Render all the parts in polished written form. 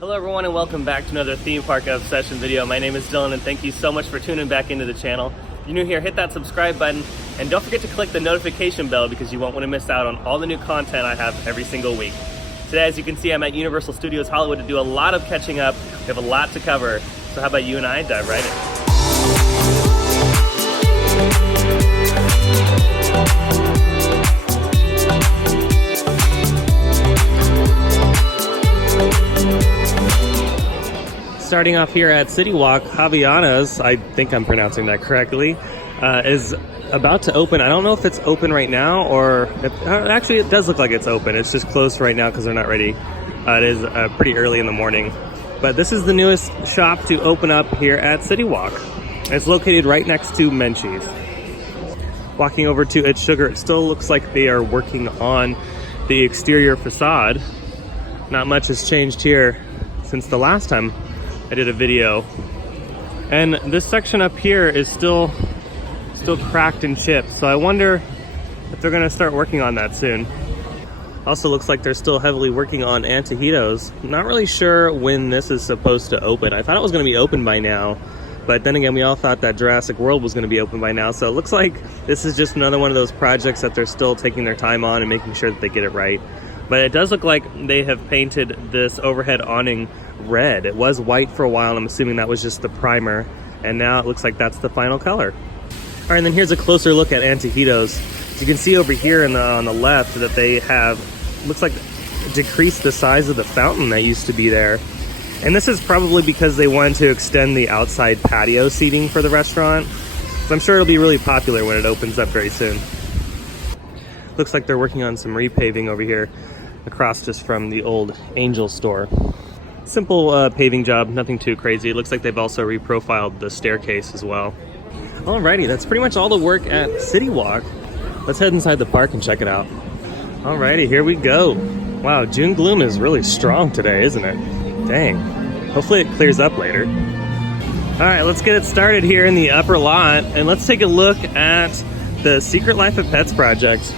Hello everyone and welcome back to another theme park obsession video. My name is Dylan and thank you so much for tuning back into the channel. If you're new here, hit that subscribe button and don't forget to click the notification bell because you won't want to miss out on all the new content I have every single week. Today, as you can see, I'm at Universal Studios Hollywood to do a lot of catching up. We have a lot to cover, so how about you and I dive right in. Starting off here at CityWalk, Havaianas, I think I'm pronouncing that correctly, is about to open. I don't know if it's open right now or actually it does look like it's open. It's just closed right now because they're not ready. It is pretty early in the morning. But this is the newest shop to open up here at CityWalk. It's located right next to Menchie's. Walking over to It's Sugar, it still looks like they are working on the exterior facade. Not much has changed here since the last time I did a video. And this section up here is still cracked and chipped, so I wonder if they're gonna start working on that soon. Also looks like they're still heavily working on Antojitos. Not really sure when this is supposed to open. I thought it was gonna be open by now, but then again, we all thought that Jurassic World was gonna be open by now, so it looks like this is just another one of those projects that they're still taking their time on and making sure that they get it right. But it does look like they have painted this overhead awning red. It was white for a while, and I'm assuming that was just the primer, and now it looks like that's the final color. All right, and then here's a closer look at Antojitos. So you can see over here on the left that they have, looks like, decreased the size of the fountain that used to be there. And this is probably because they wanted to extend the outside patio seating for the restaurant. So I'm sure it'll be really popular when it opens up very soon. Looks like they're working on some repaving over here across just from the old Angel store. Simple paving job, nothing too crazy. It looks like they've also reprofiled the staircase as well. Alrighty, that's pretty much all the work at CityWalk. Let's head inside the park and check it out. Alrighty, here we go. Wow, June gloom is really strong today, isn't it? Dang. Hopefully it clears up later. Alright, let's get it started here in the upper lot, and let's take a look at the Secret Life of Pets project.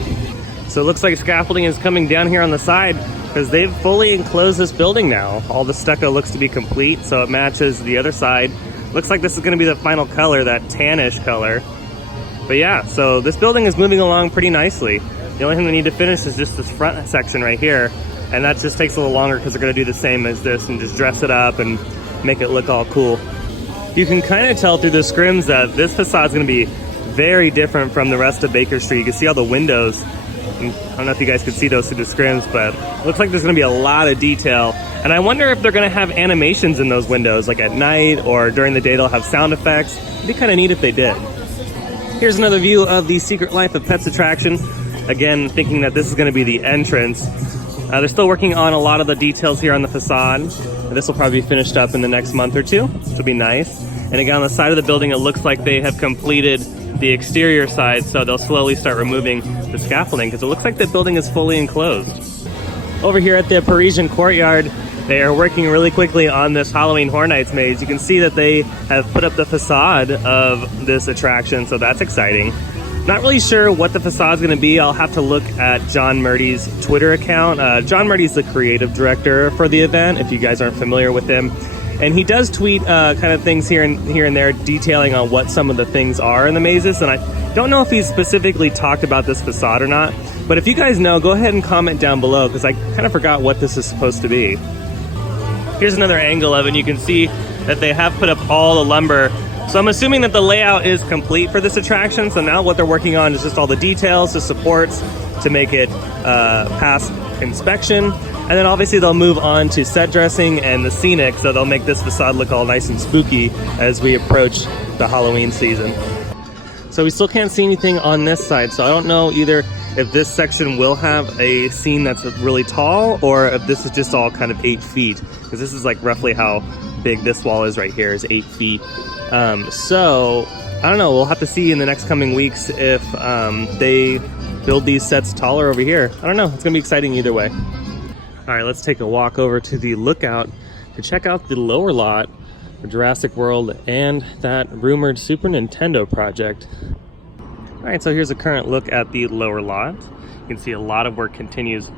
So it looks like scaffolding is coming down here on the side because they've fully enclosed this building now. All the stucco looks to be complete, so it matches the other side. Looks like this is going to be the final color, that tannish color. But yeah, so this building is moving along pretty nicely. The only thing they need to finish is just this front section right here, and that just takes a little longer because they're going to do the same as this and just dress it up and make it look all cool. You can kind of tell through the scrims that this facade is going to be very different from the rest of Baker Street. You can see all the windows. I don't know if you guys can see those through the scrims, but it looks like there's going to be a lot of detail. And I wonder if they're going to have animations in those windows, like at night or during the day they'll have sound effects. It'd be kind of neat if they did. Here's another view of the Secret Life of Pets attraction. Again, thinking that this is going to be the entrance. They're still working on a lot of the details here on the facade. This will probably be finished up in the next month or two, which will be nice. And again, on the side of the building, it looks like they have completed the exterior side, so they'll slowly start removing the scaffolding because it looks like the building is fully enclosed. Over here at the Parisian Courtyard, they are working really quickly on this Halloween Horror Nights maze. You can see that they have put up the facade of this attraction, so that's exciting. Not really sure what the facade is going to be. I'll have to look at John Murdy's Twitter account. John Murdy's the creative director for the event, if you guys aren't familiar with him. And he does tweet kind of things here and there detailing on what some of the things are in the mazes. And I don't know if he's specifically talked about this facade or not. But if you guys know, go ahead and comment down below because I kind of forgot what this is supposed to be. Here's another angle of it. And you can see that they have put up all the lumber. So I'm assuming that the layout is complete for this attraction. So now what they're working on is just all the details, the supports to make it pass inspection. And then obviously they'll move on to set dressing and the scenic, so they'll make this facade look all nice and spooky as we approach the Halloween season. So we still can't see anything on this side, so I don't know either if this section will have a scene that's really tall or if this is just all kind of 8 feet, because this is like roughly how big this wall is right here, is 8 feet. So I don't know, we'll have to see in the next coming weeks if they build these sets taller over here. I don't know, it's gonna be exciting either way. All right, let's take a walk over to the lookout to check out the lower lot for Jurassic World and that rumored Super Nintendo project. All right, so here's a current look at the lower lot. You can see a lot of work continues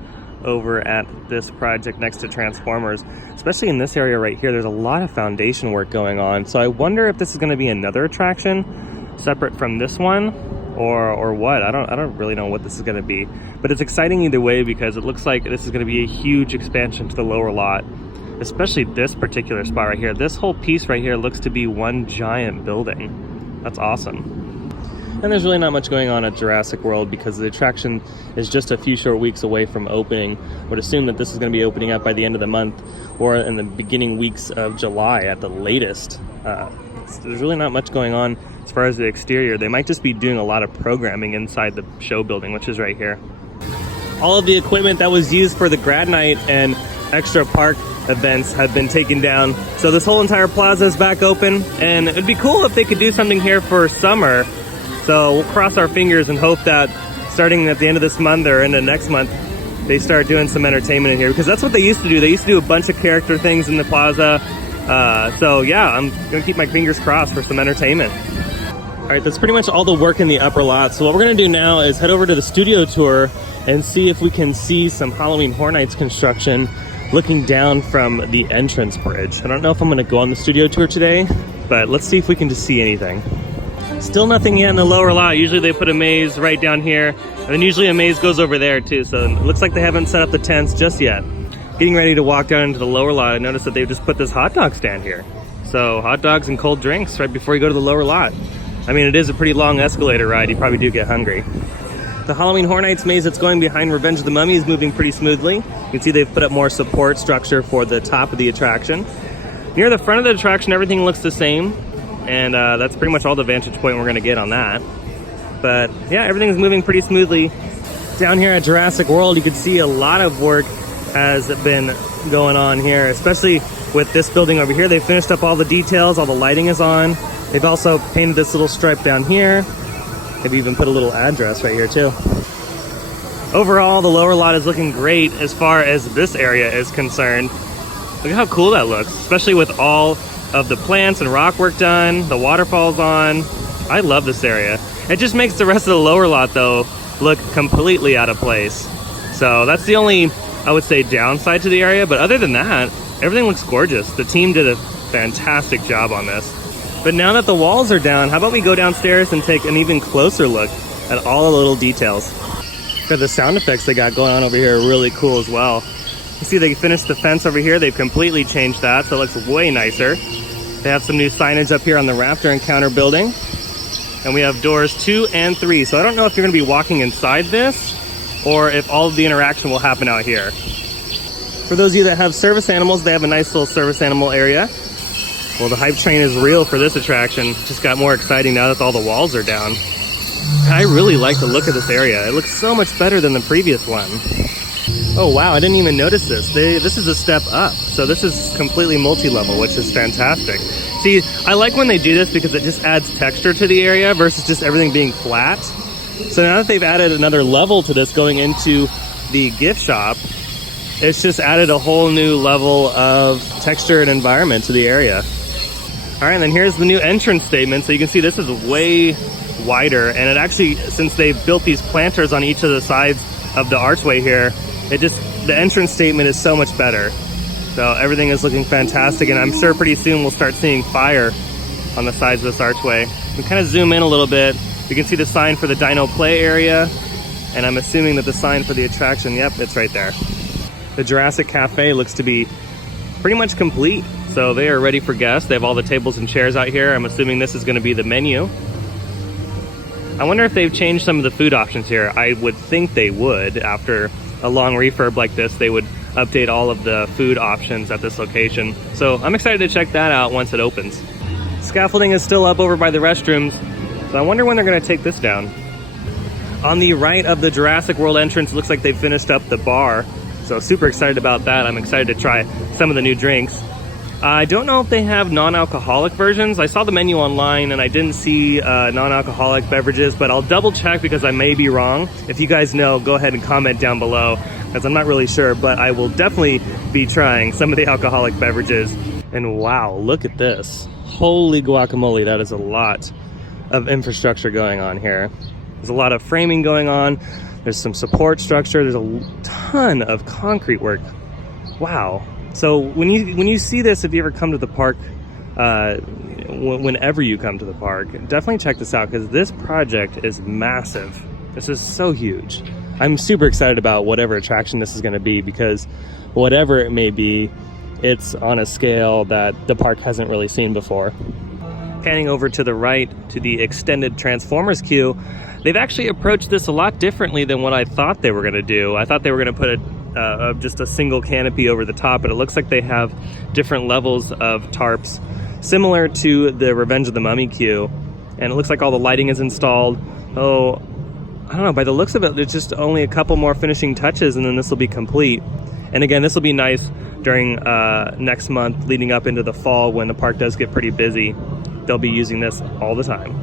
over at this project next to Transformers. Especially in this area right here, there's a lot of foundation work going on. So I wonder if this is going to be another attraction separate from this one, or what. I don't really know what this is going to be, but it's exciting either way because it looks like this is going to be a huge expansion to the lower lot, especially this particular spot right here. This whole piece right here looks to be one giant building. That's awesome. And there's really not much going on at Jurassic World because the attraction is just a few short weeks away from opening. I would assume that this is going to be opening up by the end of the month or in the beginning weeks of July at the latest. There's really not much going on as far as the exterior. They might just be doing a lot of programming inside the show building, which is right here. All of the equipment that was used for the grad night and extra park events have been taken down. So this whole entire plaza is back open, and it'd be cool if they could do something here for summer. So we'll cross our fingers and hope that starting at the end of this month or into next month, they start doing some entertainment in here, because that's what they used to do. They used to do a bunch of character things in the plaza. So yeah, I'm gonna keep my fingers crossed for some entertainment. All right, that's pretty much all the work in the upper lot. So what we're gonna do now is head over to the studio tour and see if we can see some Halloween Horror Nights construction looking down from the entrance bridge. I don't know if I'm gonna go on the studio tour today, but let's see if we can just see anything. Still nothing yet in the lower lot. Usually they put a maze right down here, and then usually a maze goes over there too. So it looks like they haven't set up the tents just yet. Getting ready to walk down into the lower lot, I noticed that they've just put this hot dog stand here. So hot dogs and cold drinks right before you go to the lower lot. I mean, it is a pretty long escalator ride. You probably do get hungry. The Halloween Horror Nights maze that's going behind Revenge of the Mummy is moving pretty smoothly. You can see they've put up more support structure for the top of the attraction. Near the front of the attraction, everything looks the same. And that's pretty much all the vantage point we're gonna get on that. But yeah, everything's moving pretty smoothly. Down here at Jurassic World, you can see a lot of work has been going on here, especially with this building over here. They finished up all the details, all the lighting is on. They've also painted this little stripe down here. They've even put a little address right here too. Overall, the lower lot is looking great as far as this area is concerned. Look at how cool that looks, especially with all of the plants and rock work done, the waterfalls on. I love this area. It just makes the rest of the lower lot though look completely out of place. So that's the only, I would say, downside to the area, but other than that, everything looks gorgeous. The team did a fantastic job on this. But now that the walls are down, how about we go downstairs and take an even closer look at all the little details. The sound effects they got going on over here are really cool as well. You see they finished the fence over here. They've completely changed that, so it looks way nicer. They have some new signage up here on the Raptor and Counter building. And we have doors 2 and 3. So I don't know if you're gonna be walking inside this or if all of the interaction will happen out here. For those of you that have service animals, they have a nice little service animal area. Well, the hype train is real for this attraction. It just got more exciting now that all the walls are down. I really like the look of this area. It looks so much better than the previous one. Oh wow, I didn't even notice this. This is a step up. So this is completely multi-level, which is fantastic. See, I like when they do this because it just adds texture to the area versus just everything being flat. So now that they've added another level to this going into the gift shop, it's just added a whole new level of texture and environment to the area. All right, and then here's the new entrance statement. So you can see this is way wider, and it actually, since they've built these planters on each of the sides of the archway here, the entrance statement is so much better. So everything is looking fantastic, and I'm sure pretty soon we'll start seeing fire on the sides of this archway. We kind of zoom in a little bit. You can see the sign for the Dino Play area, and I'm assuming that the sign for the attraction, yep, it's right there. The Jurassic Cafe looks to be pretty much complete. So they are ready for guests. They have all the tables and chairs out here. I'm assuming this is gonna be the menu. I wonder if they've changed some of the food options here. I would think they would. After a long refurb like this, they would update all of the food options at this location. So I'm excited to check that out once it opens. Scaffolding is still up over by the restrooms, so I wonder when they're gonna take this down. On the right of the Jurassic World entrance, looks like they've finished up the bar. So super excited about that. I'm excited to try some of the new drinks. I don't know if they have non-alcoholic versions. I saw the menu online and I didn't see non-alcoholic beverages, but I'll double check because I may be wrong. If you guys know, go ahead and comment down below, because I'm not really sure, but I will definitely be trying some of the alcoholic beverages. And wow, look at this. Holy guacamole, that is a lot of infrastructure going on here. There's a lot of framing going on. There's some support structure. There's a ton of concrete work. Wow. So when you see this, if you ever come to the park, whenever you come to the park, definitely check this out, because this project is massive. This is so huge. I'm super excited about whatever attraction this is going to be, because whatever it may be, it's on a scale that the park hasn't really seen before. Panning over to the right to the extended Transformers queue, they've actually approached this a lot differently than what I thought they were going to do. I thought they were going to put just a single canopy over the top, but it looks like they have different levels of tarps, similar to the Revenge of the Mummy queue. And it looks like all the lighting is installed. Oh, I don't know, by the looks of it, there's just only a couple more finishing touches and then this will be complete. And again, this will be nice during next month, leading up into the fall when the park does get pretty busy. They'll be using this all the time.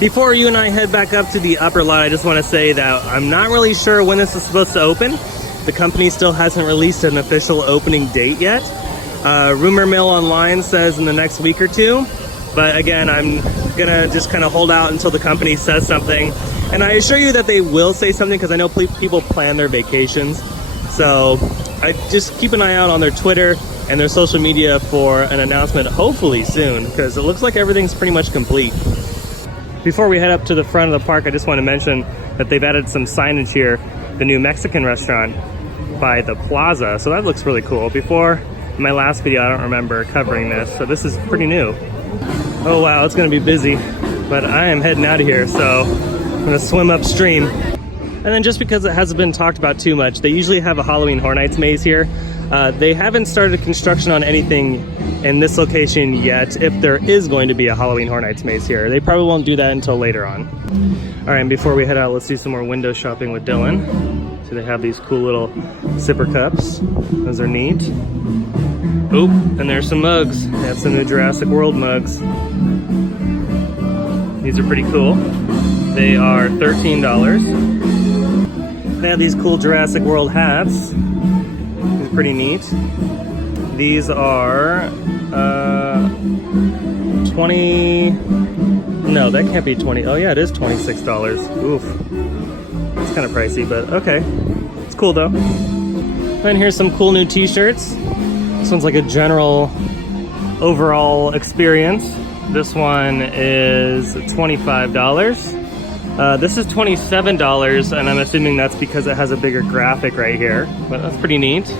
Before you and I head back up to the upper lot, I just want to say that I'm not really sure when this is supposed to open. The company still hasn't released an official opening date yet. Rumor mill online says in the next week or two. But again, I'm gonna just kind of hold out until the company says something. And I assure you that they will say something, because I know people plan their vacations. So I just keep an eye out on their Twitter and their social media for an announcement, hopefully soon, because it looks like everything's pretty much complete. Before we head up to the front of the park, I just want to mention that they've added some signage here. The new Mexican restaurant by the Plaza, so that looks really cool. Before, in my last video, I don't remember covering this, so this is pretty new. Oh wow, it's gonna be busy, but I am heading out of here, so I'm gonna swim upstream. And then just because it hasn't been talked about too much, they usually have a Halloween Horror Nights maze here. They haven't started construction on anything in this location yet, if there is going to be a Halloween Horror Nights maze here. They probably won't do that until later on. All right, and before we head out, let's do some more window shopping with Dylan. So they have these cool little sipper cups. Those are neat. Oop, and there's some mugs. They have some new Jurassic World mugs. These are pretty cool. They are $13. They have these cool Jurassic World hats. These are pretty neat. These are 20. No, that can't be 20. Oh yeah, it is $26. Oof. It's kind of pricey, but okay. It's cool though. And here's some cool new t-shirts. This one's like a general overall experience. This one is $25. This is $27, and I'm assuming that's because it has a bigger graphic right here, but that's pretty neat.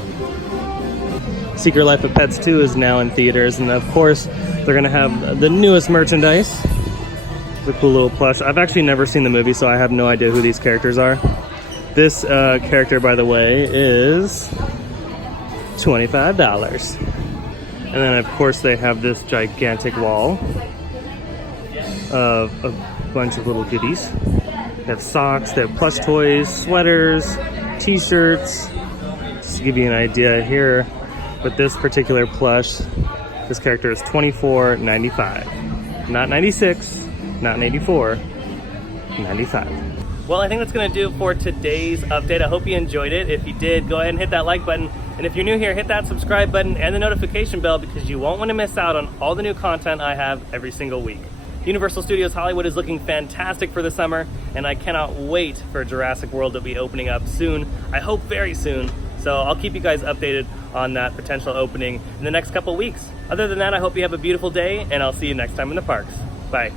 Secret Life of Pets 2 is now in theaters, and of course, they're gonna have the newest merchandise. It's a cool little plush. I've actually never seen the movie, so I have no idea who these characters are. This character, by the way, is $25. And then, of course, they have this gigantic wall of a bunch of little goodies. They have socks, they have plush toys, sweaters, t-shirts. Just to give you an idea here, with this particular plush, this character is $24.95. Not $96, not $84, $95. Well, I think that's gonna do it for today's update. I hope you enjoyed it. If you did, go ahead and hit that like button. And if you're new here, hit that subscribe button and the notification bell, because you won't want to miss out on all the new content I have every single week. Universal Studios Hollywood is looking fantastic for the summer, and I cannot wait for Jurassic World to be opening up soon. I hope very soon. So I'll keep you guys updated on that potential opening in the next couple weeks. Other than that, I hope you have a beautiful day, and I'll see you next time in the parks. Bye.